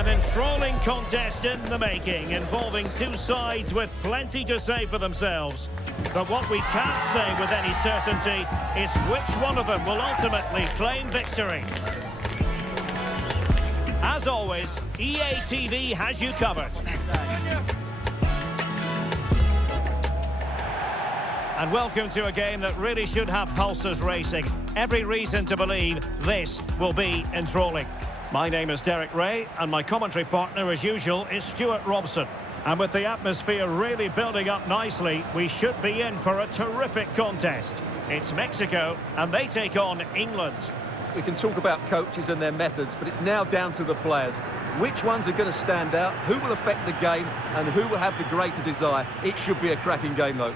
An enthralling contest in the making, involving two sides with plenty to say for themselves. But what we can't say with any certainty is which one of them will ultimately claim victory. As always, EA TV has you covered. And welcome to a game that really should have pulses racing. Every reason to believe this will be enthralling. My name is Derek Ray, and my commentary partner, as usual, is Stuart Robson. And with the atmosphere really building up nicely, we should be in for a terrific contest. It's Mexico, and they take on England. We can talk about coaches and their methods, but it's now down to the players. Which ones are going to stand out, who will affect the game, and who will have the greater desire? It should be a cracking game, though.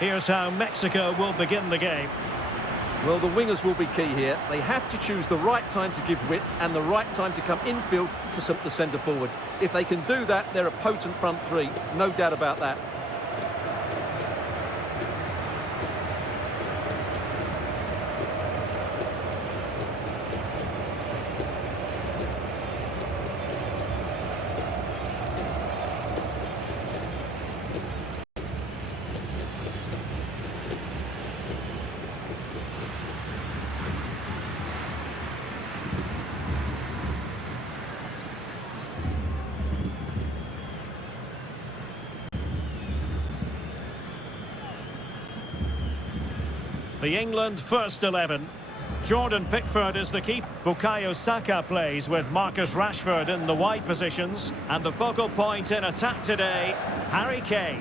Here's how Mexico will begin the game. Well, the wingers will be key here. They have to choose the right time to give width and the right time to come infield to suit the centre forward. If they can do that, they're a potent front three. No doubt about that. The England first 11. Jordan Pickford is the keeper. Bukayo Saka plays with Marcus Rashford in the wide positions. And the focal point in attack today, Harry Kane.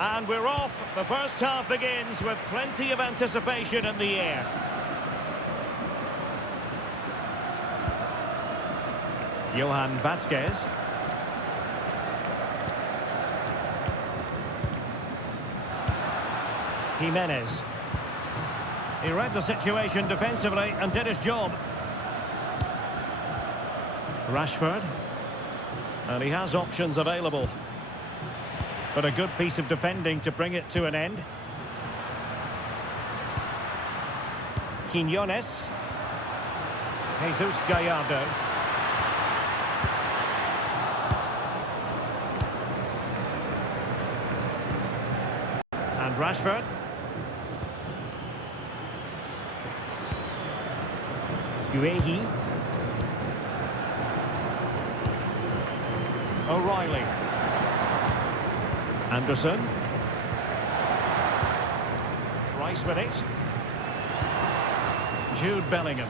And we're off. The first half begins with plenty of anticipation in the air. Johan Vasquez. Jimenez. He read the situation defensively and did his job. Rashford. And he has options available. But a good piece of defending to bring it to an end. Quiñones. Jesus Gallardo. And Rashford. Guehi. O'Reilly. Anderson. Rice with it. Jude Bellingham.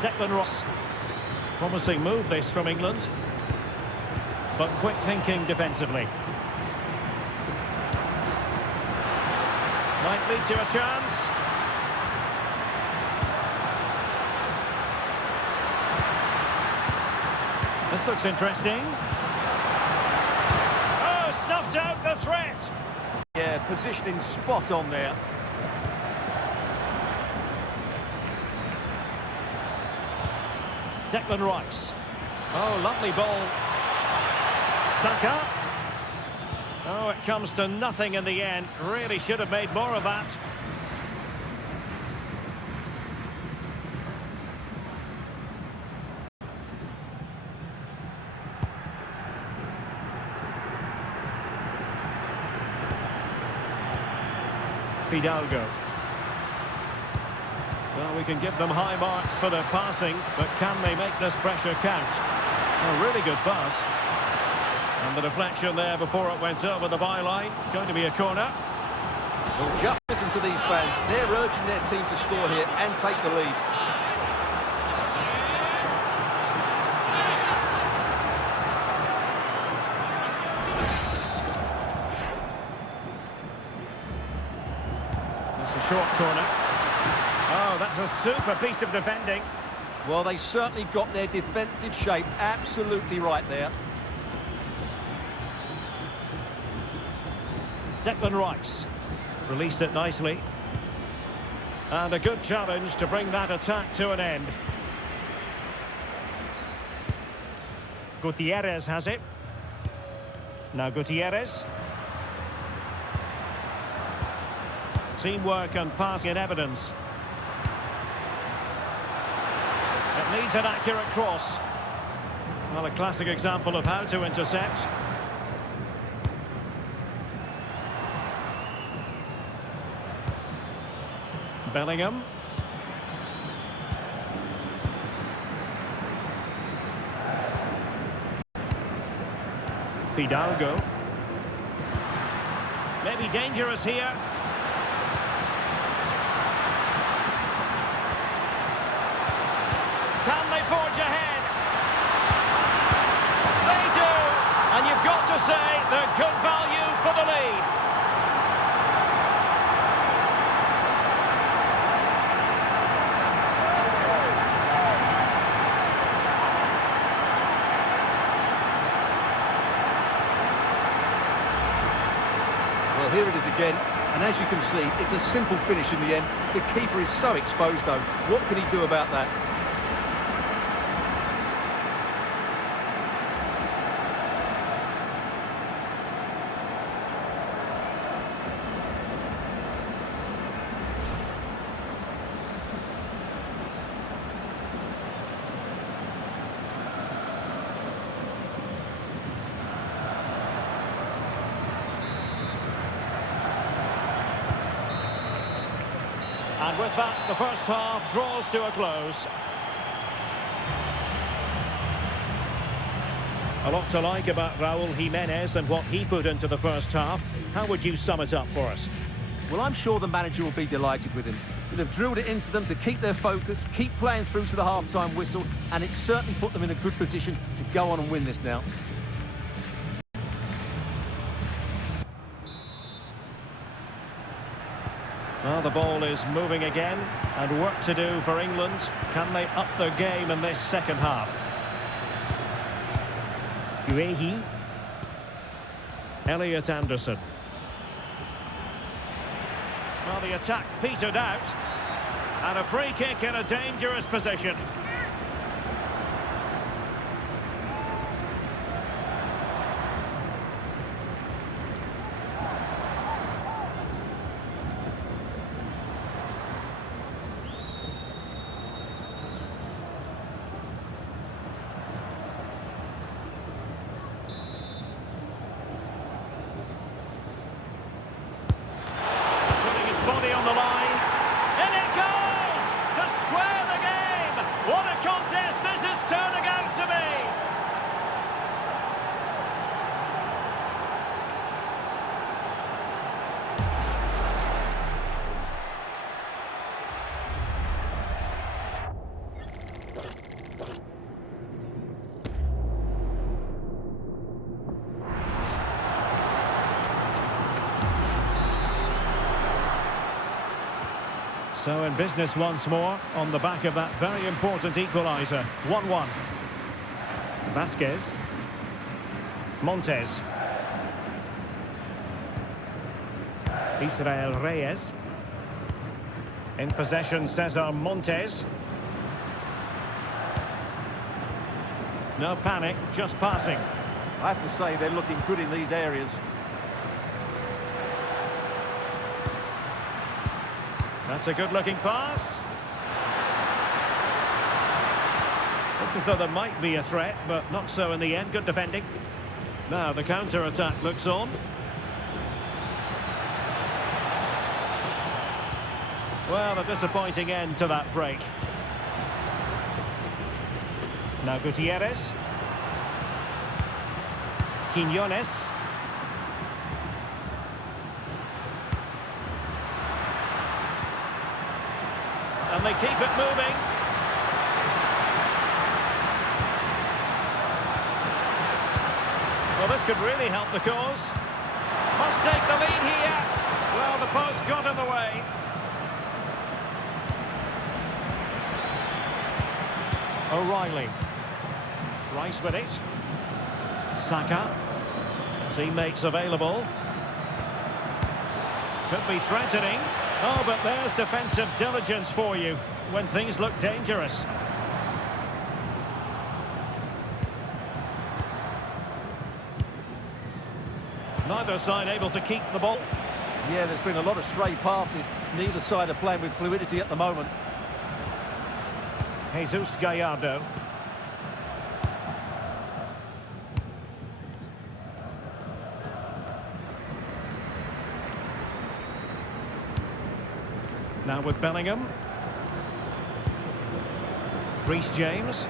Declan Rice. Promising move this from England. But quick thinking defensively. Might lead to a chance. This looks interesting. Snuffed out the threat. Yeah, positioning spot on there. Declan Rice. Oh, lovely ball. Saka. Oh, it comes to nothing in the end. Really should have made more of that. Fidalgo. Well, Well, we can give them high marks for their passing, but can they make this pressure count? A really good pass. And the deflection there before it went over the byline. Going to be a corner. Well, just listen to these fans. They're urging their team to score here and take the lead. It's a short corner. Oh, that's a super piece of defending. Well, they certainly got their defensive shape absolutely right there. Declan Rice released it nicely. And a good challenge to bring that attack to an end. Gutierrez has it. Now Gutierrez. Teamwork and passing in evidence. It needs an accurate cross. Well, a classic example of how to intercept. Bellingham. Fidalgo. Maybe dangerous here. Can they forge ahead? They do! And you've got to say they're good value for the lead. Well, here it is again, and as you can see, it's a simple finish in the end. The keeper is so exposed, though. What can he do about that? And with that, the first half draws to a close. A lot to like about Raúl Jiménez and what he put into the first half. How would you sum it up for us? Well, I'm sure the manager will be delighted with him. He'll have drilled it into them to keep their focus, keep playing through to the half-time whistle, and it's certainly put them in a good position to go on and win this now. Well, the ball is moving again, and work to do for England. Can they up their game in this second half? Guehi. Elliot Anderson. Well, the attack petered out. And a free kick in a dangerous position. Body on the line, and it goes to square the game. What a contest this is turning out to be. So in business once more, on the back of that very important equaliser. 1-1. Vasquez. Montes. Israel Reyes. In possession, Cesar Montes. No panic, just passing. I have to say, they're looking good in these areas. That's a good-looking pass. Looked as though there might be a threat, but not so in the end. Good defending. Now the counter-attack looks on. Well, a disappointing end to that break. Now Gutierrez. Quiñones. And they keep it moving. Well, this could really help the cause. Must take the lead here. Well, the post got in the way. O'Reilly. Rice with it. Saka. Teammates available. Could be threatening. Oh, but there's defensive diligence for you when things look dangerous. Neither side able to keep the ball. Yeah, there's been a lot of stray passes. Neither side are playing with fluidity at the moment. Jesus Gallardo. Now with Bellingham. Reece James.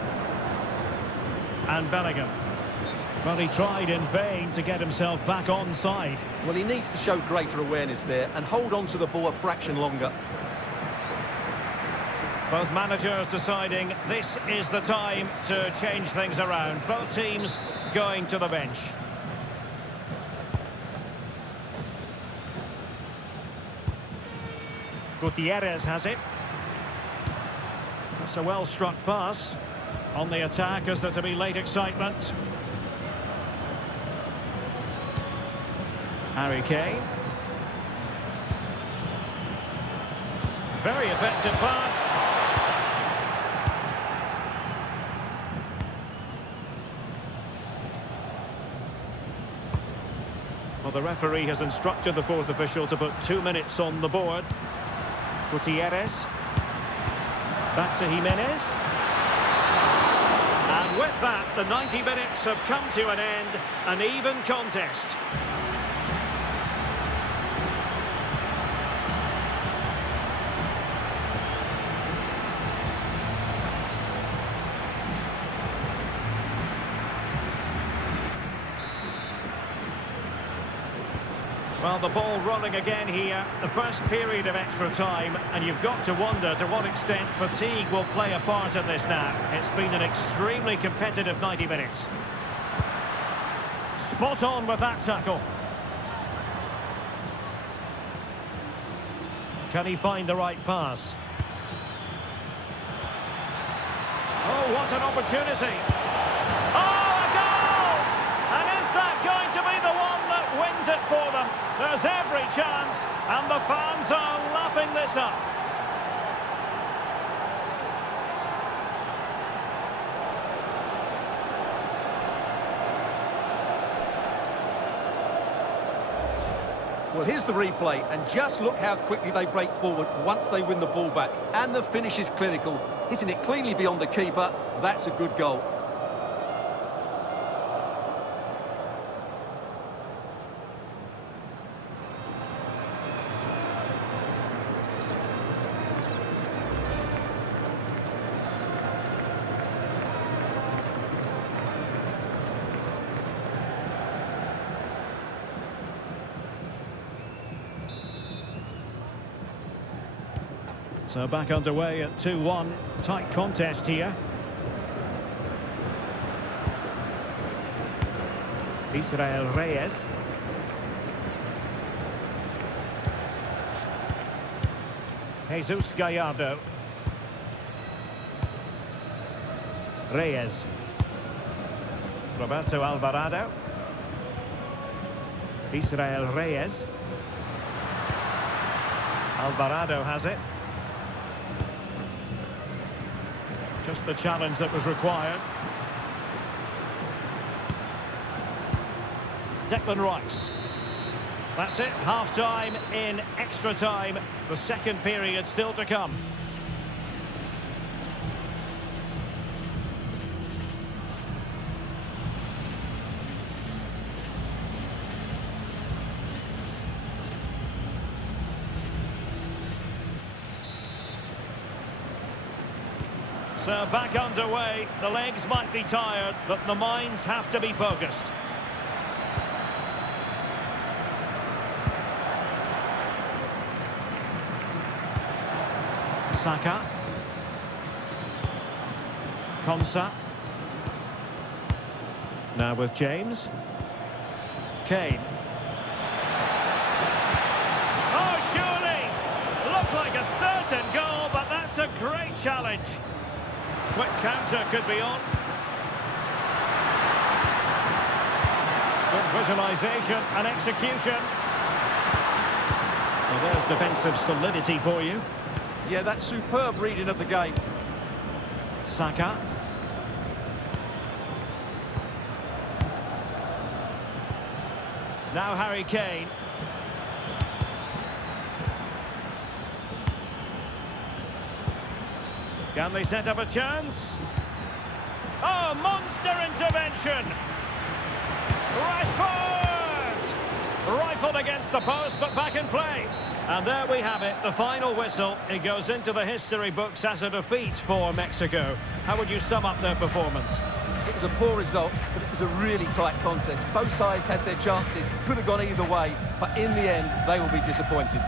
And Bellingham. Well, he tried in vain to get himself back onside. Well, he needs to show greater awareness there and hold on to the ball a fraction longer. Both managers deciding this is the time to change things around. Both teams going to the bench. Gutierrez has it. That's a well-struck pass. On the attack, is there to be late excitement? Harry Kane. Very effective pass. Well, the referee has instructed the fourth official to put 2 minutes on the board. Gutierrez. Back to Jimenez. And with that, the 90 minutes have come to an end. An even contest. Well, the ball rolling again here, the first period of extra time, and you've got to wonder to what extent fatigue will play a part in this now. It's been an extremely competitive 90 minutes. Spot on with that tackle. Can he find the right pass? Oh, what an opportunity. Oh, a goal! And is that going to be the one that wins it for them? There's every chance, and the fans are lapping this up. Well, here's the replay, and just look how quickly they break forward once they win the ball back. And the finish is clinical. Hitting it cleanly beyond the keeper, that's a good goal. So back underway at 2-1. Tight contest here. Israel Reyes. Jesus Gallardo. Reyes. Roberto Alvarado. Israel Reyes. Alvarado has it. Just the challenge that was required. Declan Rice. That's it, half-time in extra time. The second period still to come. So back underway. The legs might be tired, but the minds have to be focused. Saka. Konsa. Now with James. Kane. Oh, surely! Looked like a certain goal, but that's a great challenge. Quick counter could be on. Good visualisation and execution. Well, there's defensive solidity for you. Yeah, that's superb reading of the game. Saka. Now Harry Kane. Can they set up a chance? Oh, monster intervention! Rashford! Rifled against the post, but back in play. And there we have it, the final whistle. It goes into the history books as a defeat for Mexico. How would you sum up their performance? It was a poor result, but it was a really tight contest. Both sides had their chances, could have gone either way, but in the end, they will be disappointed.